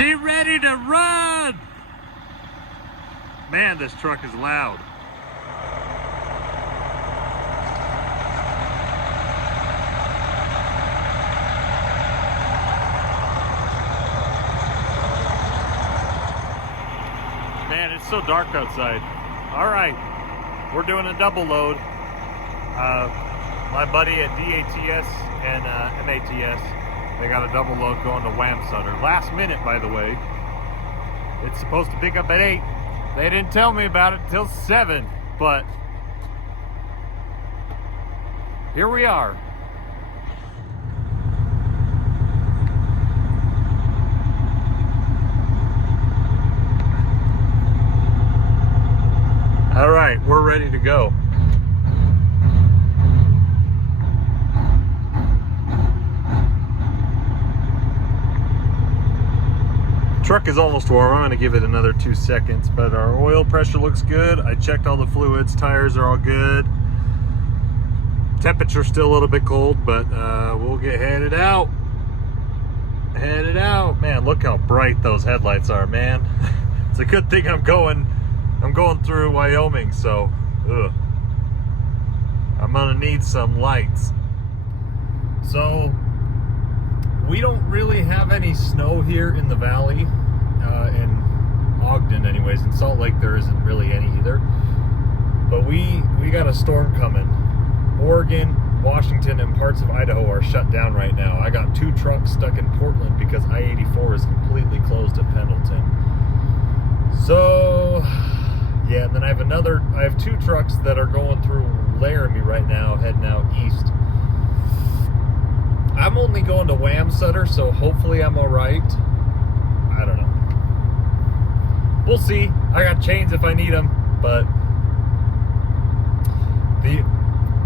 She ready to run? Man, this truck is loud. Man, it's so dark outside. All right, we're doing a double load. My buddy at DATS and MATS, they got a double load going to Wamsutter. Last minute, by the way. It's supposed to pick up at 8. They didn't tell me about it until 7, but here we are. All right, we're ready to go. Truck is almost warm. I'm going to give it another 2 seconds, but our oil pressure looks good. I checked all the fluids. Tires are all good. Temperature's still a little bit cold, but we'll get headed out. Headed out. Man, look how bright those headlights are, man. It's a good thing I'm going through Wyoming, so I'm gonna need some lights. So we don't really have any snow here in the valley, in Ogden anyways. In Salt Lake there isn't really any either, but we got a storm coming. Oregon, Washington, and parts of Idaho are shut down right now. I got 2 trucks stuck in Portland because I-84 is completely closed at Pendleton. So yeah, and then I have 2 trucks that are going through Laramie right now, heading out east. I'm only going to Wamsutter, so hopefully I'm all right. I don't know. We'll see. I got chains if I need them, but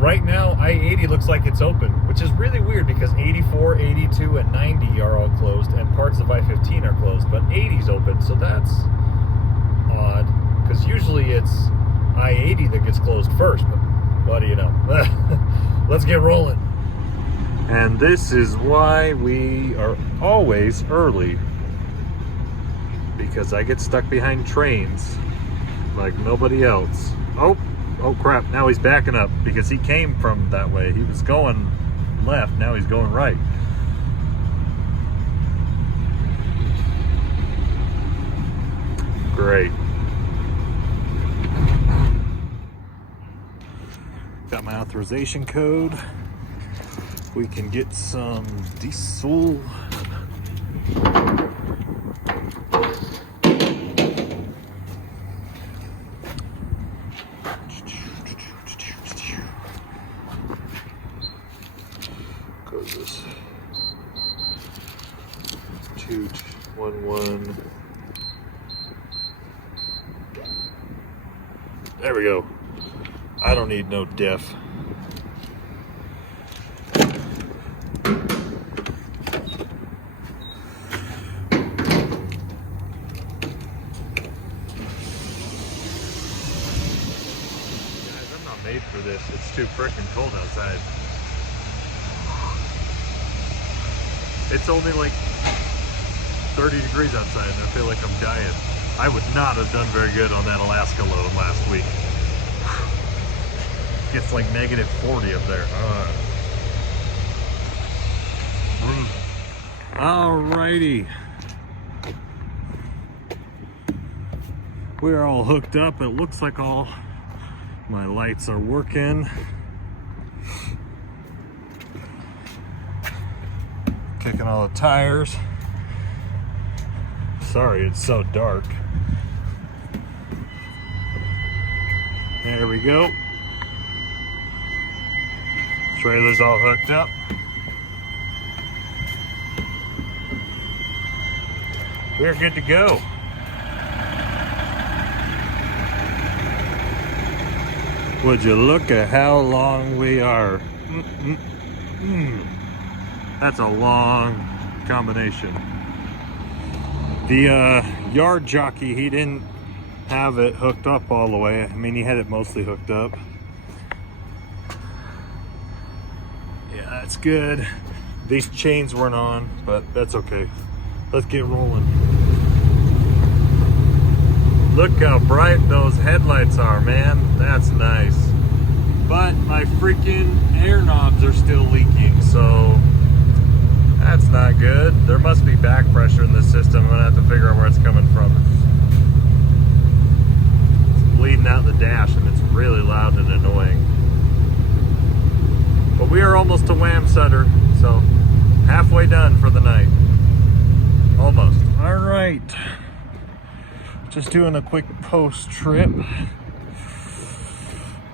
right now I-80 looks like it's open, which is really weird because 84, 82, and 90 are all closed, and parts of I-15 are closed, but 80's open, so that's odd. Because usually it's I-80 that gets closed first, but what do you know? Let's get rolling. And this is why we are always early, because I get stuck behind trains like nobody else. Oh crap, now he's backing up because he came from that way. He was going left, now he's going right. Great. Got my authorization code. We can get some diesel. Goes this 211. There we go. I don't need no diff. Made for this. It's too freaking cold outside. It's only like 30 degrees outside and I feel like I'm dying. I would not have done very good on that Alaska load last week. Gets like negative 40 up there. Alrighty. We're all hooked up. It looks like all my lights are working. Kicking all the tires. Sorry, it's so dark. There we go. Trailer's all hooked up. We're good to go. Would you look at how long we are? That's a long combination. The yard jockey, he didn't have it hooked up all the way. I mean, he had it mostly hooked up. Yeah, that's good. These chains weren't on, but that's okay. Let's get rolling. Look how bright those headlights are, man. That's nice. But my freaking air knobs are still leaking, so that's not good. There must be back pressure in this system. I'm gonna have to figure out where it's coming from. It's bleeding out the dash and it's really loud and annoying. But we are almost to Wamsutter, so halfway done for the night. Almost. All right. Just doing a quick post trip.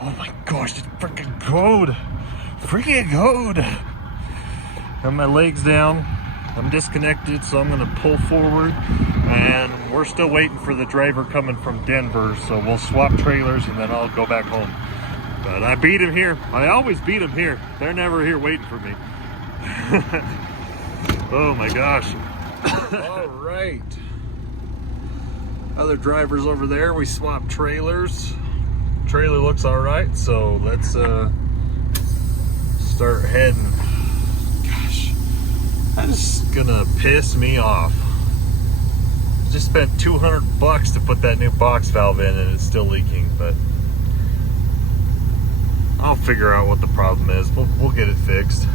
Oh my gosh, it's freaking cold. Freaking cold. Got my legs down. I'm disconnected, so I'm gonna pull forward. And we're still waiting for the driver coming from Denver, so we'll swap trailers and then I'll go back home. But I beat him here. I always beat him here. They're never here waiting for me. Oh my gosh. All right. Other drivers over there, we swapped trailers. Trailer looks all right, so let's start heading. Gosh, that's gonna piss me off. Just spent $200 to put that new box valve in and it's still leaking, but I'll figure out what the problem is. We'll get it fixed.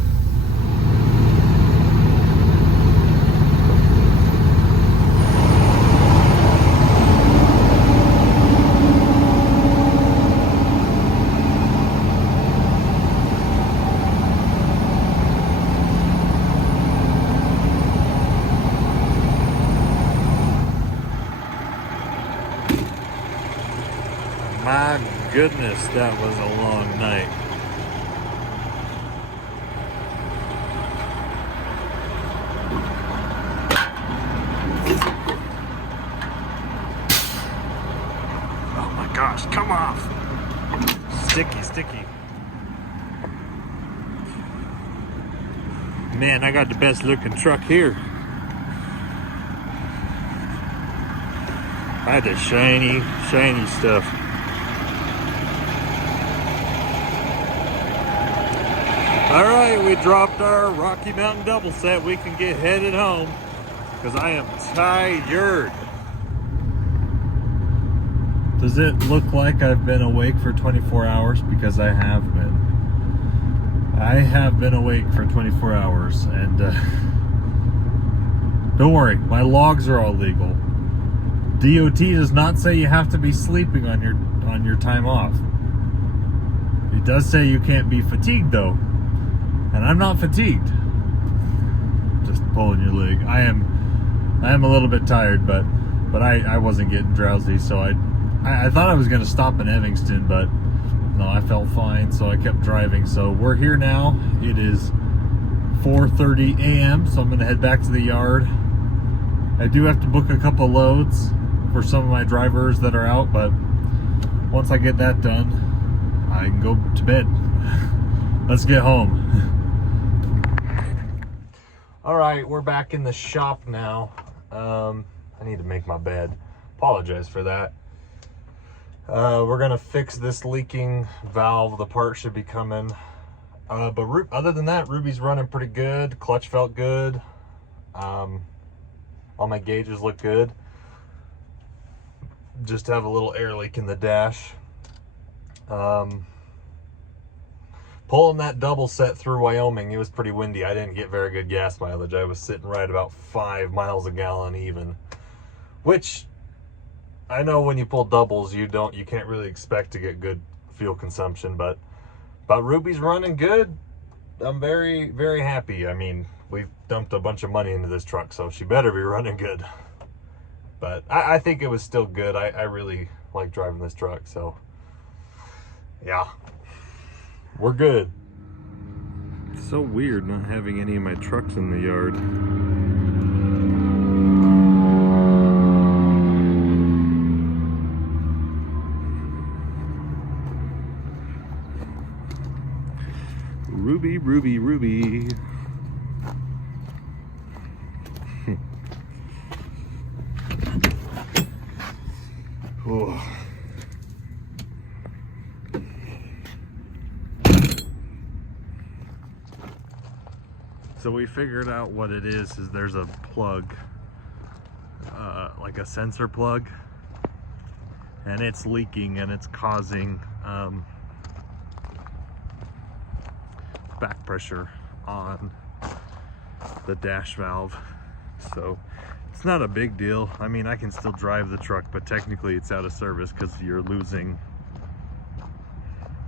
My goodness, that was a long night. Oh my gosh, come off. Sticky, sticky. Man, I got the best looking truck here. I had the shiny, shiny stuff. All right, we dropped our Rocky Mountain double set. We can get headed home because I am tired. Does it look like I've been awake for 24 hours? Because I have been. I have been awake for 24 hours and don't worry, my logs are all legal. DOT does not say you have to be sleeping on your time off. It does say you can't be fatigued though. And I'm not fatigued. Just pulling your leg. I am a little bit tired, but I wasn't getting drowsy, so I thought I was gonna stop in Evanston, but no, I felt fine, so I kept driving. So we're here now. It is 4:30 a.m., so I'm gonna head back to the yard. I do have to book a couple loads for some of my drivers that are out, but once I get that done, I can go to bed. Let's get home. All right, we're back in the shop now. I need to make my bed. Apologize for that. We're gonna fix this leaking valve. The part should be coming. But other than that, Ruby's running pretty good. Clutch felt good. All my gauges look good. Just have a little air leak in the dash. Pulling that double set through Wyoming, it was pretty windy. I didn't get very good gas mileage. I was sitting right about 5 miles a gallon even, which I know when you pull doubles, you can't really expect to get good fuel consumption, but Ruby's running good. I'm very, very happy. I mean, we've dumped a bunch of money into this truck, so she better be running good. But I think it was still good. I really like driving this truck, so yeah. We're good. It's so weird not having any of my trucks in the yard. Ruby, Ruby, Ruby. Oh. So we figured out what it is there's a plug, like a sensor plug and it's leaking and it's causing back pressure on the dash valve. So it's not a big deal. I mean, I can still drive the truck, but technically it's out of service because you're losing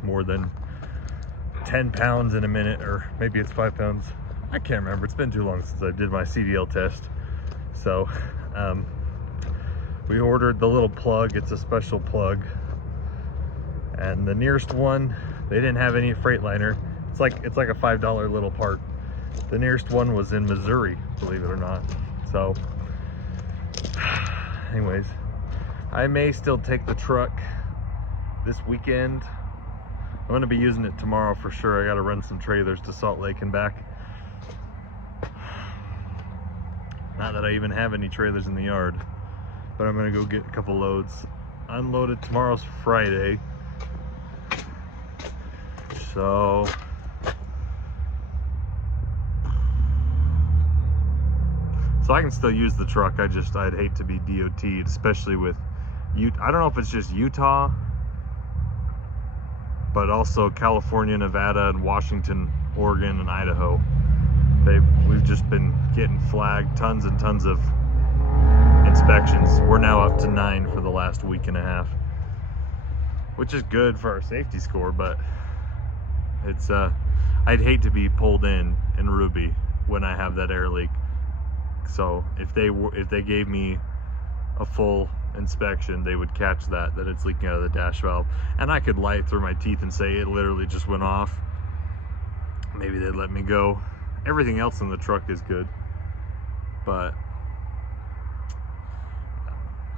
more than 10 pounds in a minute, or maybe it's 5 pounds. I can't remember. It's been too long since I did my CDL test. So we ordered the little plug. It's a special plug, and the nearest one, they didn't have any at Freightliner. It's like a $5 little part. The nearest one was in Missouri, believe it or not. So anyways, I may still take the truck this weekend. I'm going to be using it tomorrow for sure. I got to run some trailers to Salt Lake and back. Not that I even have any trailers in the yard, but I'm going to go get a couple loads unloaded. Tomorrow's Friday, so I can still use the truck. I'd hate to be DOT'd, especially with I don't know if it's just Utah, but also California, Nevada, and Washington, Oregon, and Idaho. We've just been getting flagged, tons and tons of inspections. We're now up to 9 for the last week and a half, which is good for our safety score, but it's I'd hate to be pulled in Ruby when I have that air leak. So if they gave me a full inspection, they would catch that it's leaking out of the dash valve, and I could lie through my teeth and say it literally just went off. Maybe they'd let me go. Everything else in the truck is good, but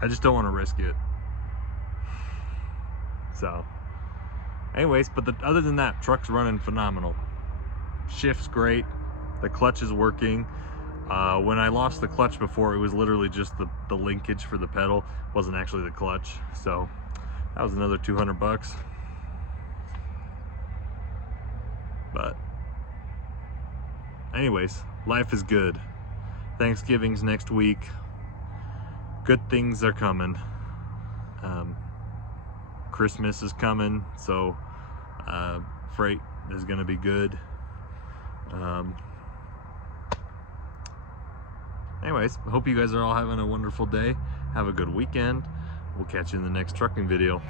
I just don't want to risk it. So anyways, but other than that, truck's running phenomenal. Shift's great. The clutch is working. When I lost the clutch before, it was literally just the linkage for the pedal. It wasn't actually the clutch. So that was another $200. But anyways, life is good. Thanksgiving's next week. Good things are coming. Christmas is coming, so freight is gonna be good. Anyways, I hope you guys are all having a wonderful day. Have a good weekend. We'll catch you in the next trucking video.